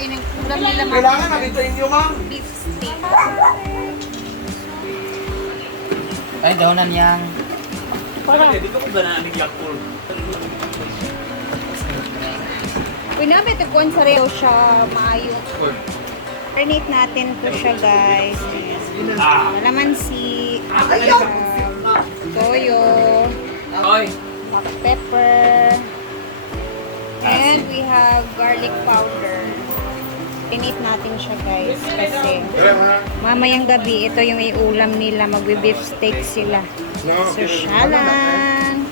Lutuin ang ulam nila mga Kailangan ito inyo, ma'am. beef steak. Ay, dahonan yang. Parang, Dito ko ba na aming Yakult? pinamit ko sa reo siya maayo. Marinate natin to siya guys. Ah. Kalamansi, uh, toyo, Oy. hot pepper, and we have garlic powder. Pinit natin siya guys kasi mamayang gabi ito yung iulam nila magbe-beef steak sila. So siya lang.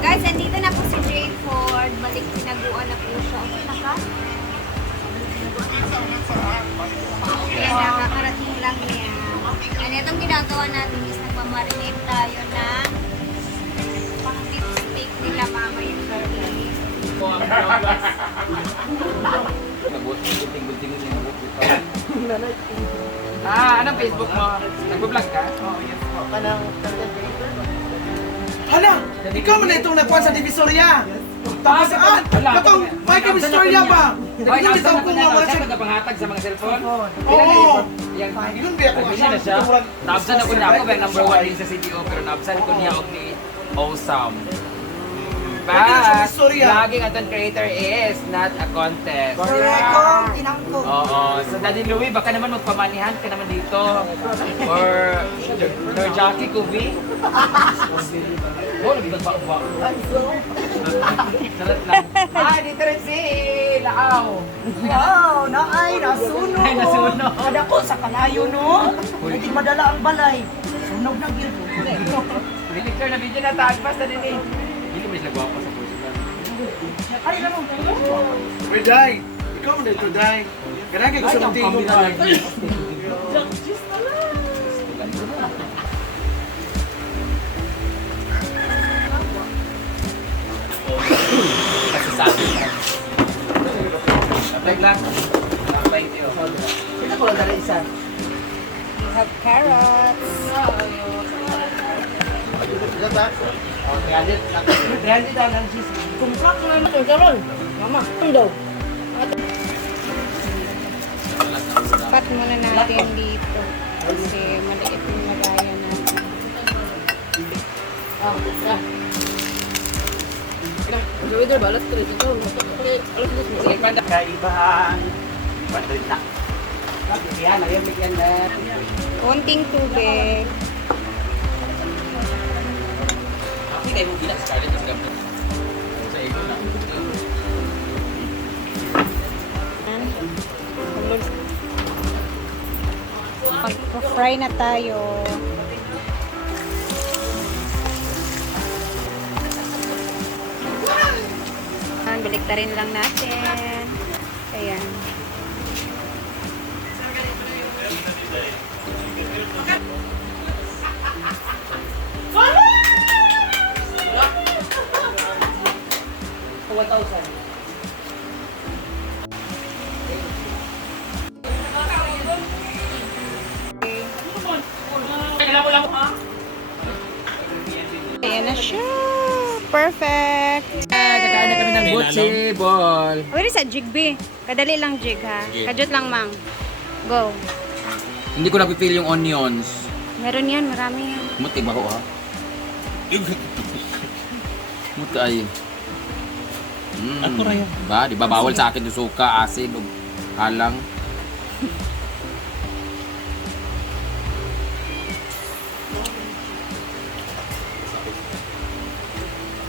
Guys, andito na po si Jay Ford. Balik pinaguan na po siya. Okay na ka? Ayan, nakakarating lang niya. And itong ginagawa natin is nagmamarinate tayo ng Ah, anong Facebook mo? Nagbo-vlog ka? Hala, ikaw man na itong nagkuhan sa Divisoria. Tapos saan? Katong Michael Divisoria ba? Bitaw na ko nga mga siya siya. nagpanghatag sa mga cellphone. Oo. Yang Yun ba ako na siya. Naabsan ako na ako ba number one din sa CDO pero naabsan ko niya og ni Awesome. Na But, vlogging content creator is not a contest. Correct. Inangko. Oo. So, Daddy Louie, baka naman magpamanihan ka naman dito. Or, Sir Jackie Kubi. Oh, lagi nagbawa. Salat lang. Ah, dito rin si Laaw. Wow, naay, nasunog. Ay, nasunog. Kada ko sa kalayo, no? Hindi madala ang balay. Sunog na gil. Picture na video na tagpas na din eh. Hindi mo sila sa puso ka. Ay, ano? Uy, Day. Ikaw man na ito, Day. Ganun kayo sa tingog ba? Kasi sabi mo. Sabay lang. Sabay ko lang dala isa. We have carrots. Brandy daw ng cheese. Kumpak na naman ito, Carol. Mama, ano daw? Cut muna natin dito. Kasi maliit yung lagayan natin. Ah, ah. Gawin daw, balat ko rin ito. Alas Sige, panda. Kaibahan. Patrita. Yan, ayun, bigyan na. Konting tubig. Kayo mong gila, Scarlett, is gabot. Sa ego lang. Mag-fry na tayo. Baliktarin lang natin. Ayan na siya. Perfect. Kakain na kami ng Gucci ball. Pwede sa jig, B. Kadali lang jig, ha? Sige. Lang, mang. Go. Hindi ko napipil yung onions. Meron yan, marami yan. Muti ba ha? Muti ay. Mm. Ako rin. Ba, di ba bawal sa akin yung suka, asin, ug halang.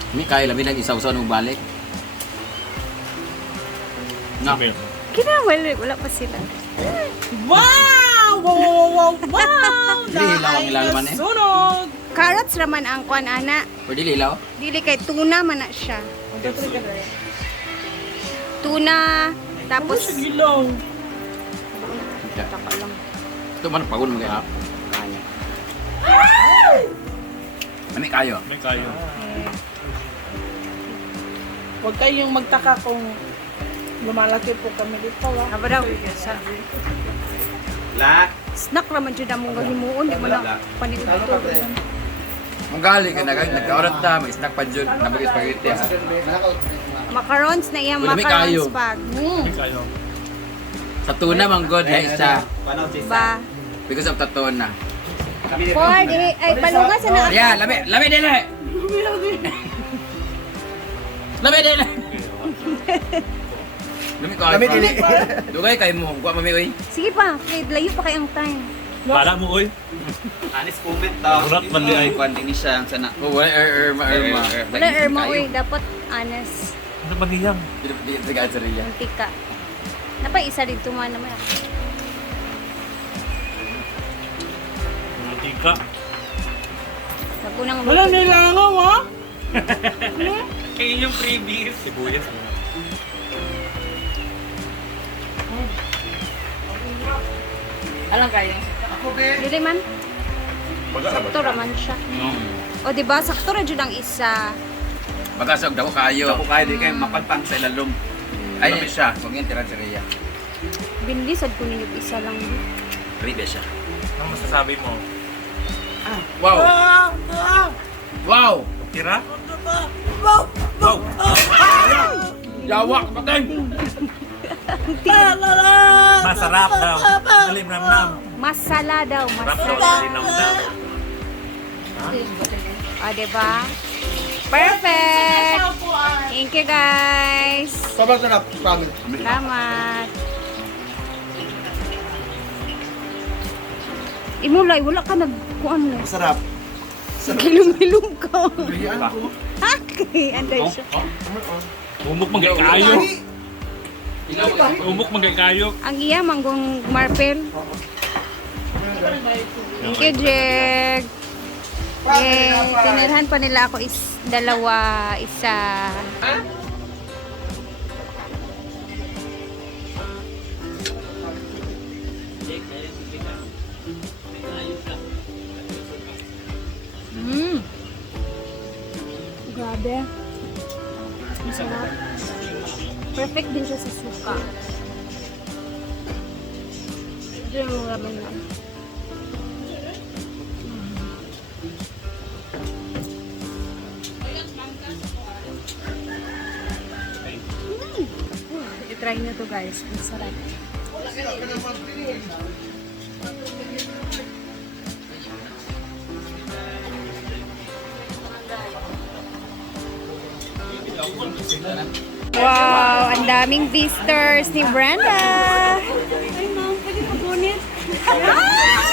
Mi kaya labi lang isaw-saw nung balik. Na. Kinawala, wala pa sila. Wow! Wow! Wow! Wow! Wow! Dili hilaw ang ilalim man eh. Sunog! Carrots raman ang kwan, ana. Pwede lilaw? Dili kay tuna man na siya. Tuna, tapos... Gilaw. Taka lang. Ito man pagun mo kaya. Ami kayo. May kayo. Huwag kayong magtaka kung lumalaki po kami dito. Ha? Aba daw, La. snack raman dyan among gahimuon, di mo lang panigutugan. Kung gali ka na, nagka-orat ta, may snack pa dyan, nabag spaghetti ha. Macarons na iyang Wala may kayo. macarons pag. Mm. Sa tuna, man good, na isa. Ba? Because of the tuna. Ford, eh, ay, balungas na. Yeah, lami, lami dili! Lami dili! Lami ko. Lami dili. Dugay kay mo, kuha mami oy. Sige pa, Fred, layo pa kayong time. Para mo, oy. Anis comment daw. Urat man di ay. Kuwan din siya ang sana. Oh, wala er er ma er ma. Wala, Irma, uy, dapat honest. Ano man niyang? Dili dili sa gasa riya. Mantika. Napay isa dito man naman. Tika. Nagunang Wala luto. nilangaw ha? Kaya yung freebies. Sibuyas. Alam kayo? Dili man. Sakto raman siya. O di ba sakto ra jud ang isa. Magasog daw kayo. Ako kaya di kayo mapagpang sa ilalom. Ay siya, kung yung tira sa riya. Binli sad ko ninyo isa lang. Ribe siya. Ano masasabi mo? Wow! Wow! Tira? Wow! Yawak patay. Masarap daw. Alim ramnam. Masala daw, daw. masala. Linamnam. O, di ba? Perfect! Thank you, guys! Sobrang sarap, promise. Salamat! Imulay, wala ka nag... Kuan na. Masarap. Hilom-hilom ka. Riyan ko. Ha? Kay anday siya. Umok kay kayo. Umok kay kayo. Ang iya, manggong marpel. Thank you, Jeg. Yay! Tinirhan pa nila ako is dalawa, isa. Mmm. Grabe. Masarap. Perfect din siya sa suka. Ito yung ramen lang. I-try nyo to guys. Ang sarap. Wow! Ang daming visitors ni Brenda! Ay, ma'am. Pwede pagunit?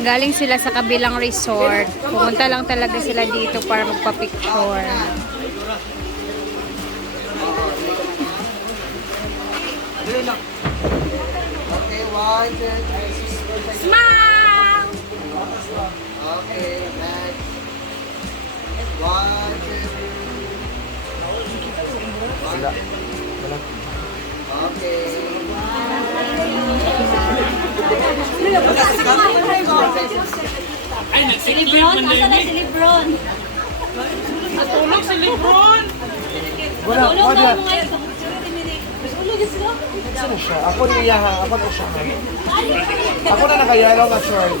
Galing sila sa kabilang resort. Pumunta lang talaga sila dito para magpa-picture. Okay, one, two, three. Smile! Okay, next. One, two, three. Okay. Si Lebron? Asa na si Lebron? Tulog si Lebron. Wala, wala. Tulog sila? Sino siya? Ako niya ha. Ako na siya. Ako na nakayalo nga short.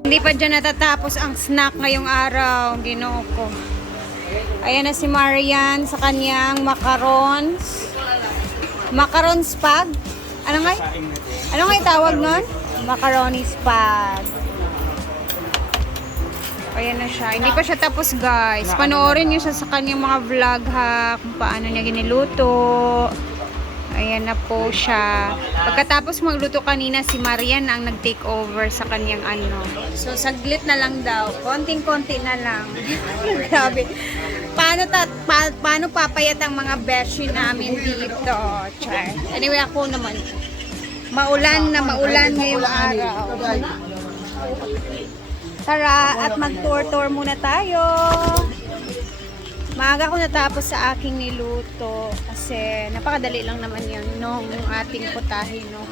Hindi pa dyan natatapos ang snack ngayong araw. Ginoo ko. Ayan na si Marian sa kanyang macarons. Macarons pag? Ano nga? Ano nga tawag nun? Macaroni spag. Ayan na siya. Hindi pa siya tapos guys. Panoorin niyo siya sa kanyang mga vlog ha. Kung paano niya giniluto. Ayan na po siya. Pagkatapos magluto kanina, si Marian ang nag-take over sa kanyang ano. So, saglit na lang daw. Konting-konti na lang. Grabe. Paano, ta pa paano papayat ang mga beshi namin dito? Char. Anyway, ako naman. Maulan na maulan ngayong araw. Tara, at mag-tour-tour muna tayo. Maaga ko natapos sa aking niluto kasi napakadali lang naman yun nung ating putahe no.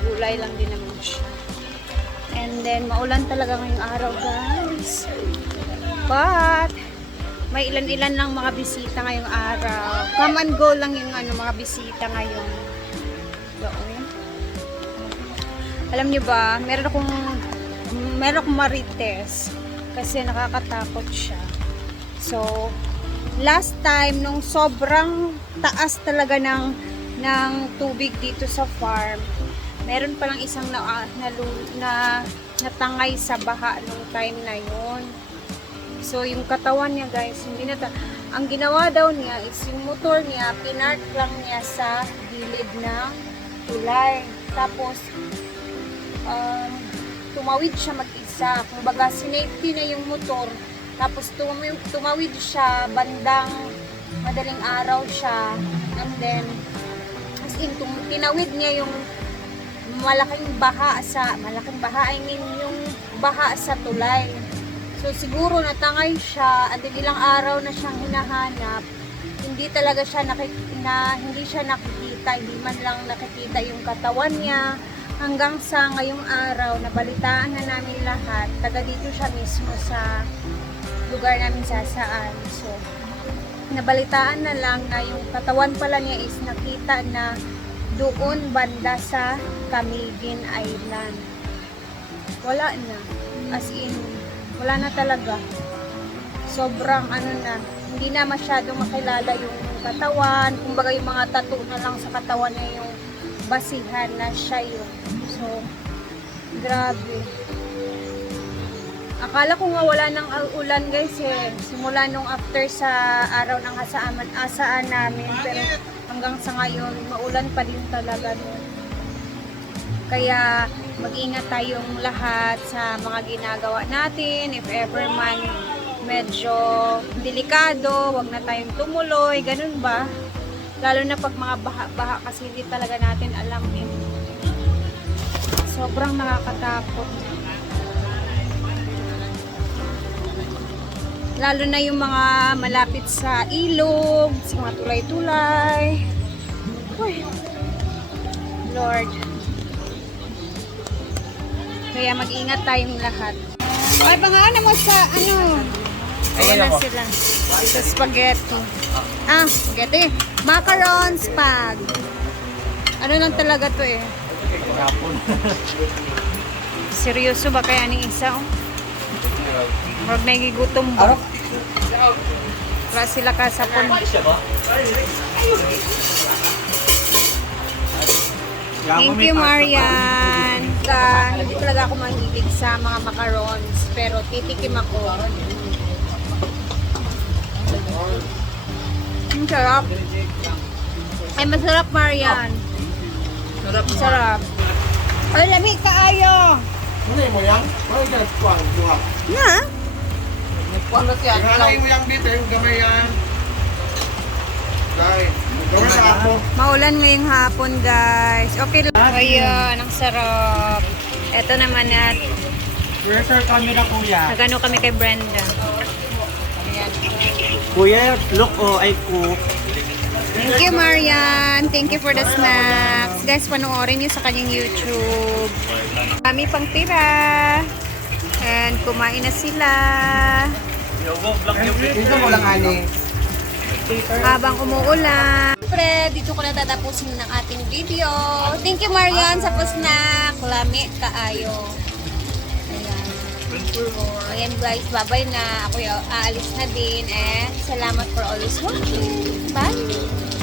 Gulay lang din naman siya. And then maulan talaga ngayong araw guys. But may ilan-ilan lang mga bisita ngayong araw. Come and go lang yung ano, mga bisita ngayon. Doon. Alam niyo ba, meron akong meron akong marites kasi nakakatakot siya. So, last time, nung sobrang taas talaga ng, ng tubig dito sa farm, meron palang isang na, na, na natangay sa baha nung time na yon. So, yung katawan niya guys, hindi na ang ginawa daw niya is yung motor niya, pinark lang niya sa gilid ng tulay. Tapos, um, tumawid siya mag-isa. Kumbaga, sinafety na yung motor. Tapos tumawid, tumawid siya bandang madaling araw siya. And then, as in, tinawid niya yung malaking baha sa, malaking baha, I mean, yung baha sa tulay. So, siguro natangay siya at ilang araw na siyang hinahanap. Hindi talaga siya nakik na, hindi siya nakikita, hindi man lang nakikita yung katawan niya. Hanggang sa ngayong araw, nabalitaan na namin lahat. Taga dito siya mismo sa lugar namin sasaan. So, nabalitaan na lang na yung katawan pala niya is nakita na doon banda sa Camiguin Island. Wala na. As in, wala na talaga. Sobrang ano na, hindi na masyadong makilala yung katawan. Kumbaga yung mga tattoo na lang sa katawan niya yung basihan na siya yun. So, grabe. Akala ko nga wala nang ulan guys eh. Simula nung after sa araw ng asaan, asaan namin. Pero hanggang sa ngayon, maulan pa din talaga nun. Kaya mag-ingat tayong lahat sa mga ginagawa natin. If ever man medyo delikado, wag na tayong tumuloy, ganun ba? Lalo na pag mga baha-baha kasi hindi talaga natin alam eh. Sobrang nakakatakot. Lalo na yung mga malapit sa ilog, sa mga tulay-tulay. Uy. Lord. Kaya mag-ingat tayong lahat. Ay, pangalan mo sa ano? Ayan na sila. Sa spaghetti. Ah, spaghetti. Macaron spag. Ano lang talaga to eh. Seryoso ba kaya ning isa? Oh? Huwag na gigutom ba? Para sila kasapon. Thank you, Marian. Ka, hindi talaga ako mahilig sa mga macarons, pero titikim ako. Ang sarap. Ay, masarap, Marian. Sarap. Sarap. Ay, lamig ka ayo. Ano mo yan? Ano yung kuwan? Kuwan. Na? Na siya. Ihalay mo yung dito, yung gamay yan. Gamay sa ako. Maulan ngayong hapon, guys. Okay lang. Ayan, ang sarap. Ito naman at Pressure kami na kuya. nagano kami kay Brenda. Kuya, look oh, ay cook. Thank you, Marian. Thank you for the snacks. Guys, panoorin niyo sa kanyang YouTube. Kami pang tira. And kumain na sila. Dito mo lang, ani. Habang umuulan. Siyempre, dito ko na tatapusin ng ating video. Thank you, Marian, sa snack. Lami kaayo. Ayan. Ayan guys, bye-bye na. Ako yung aalis na din. And salamat for always watching. Bye!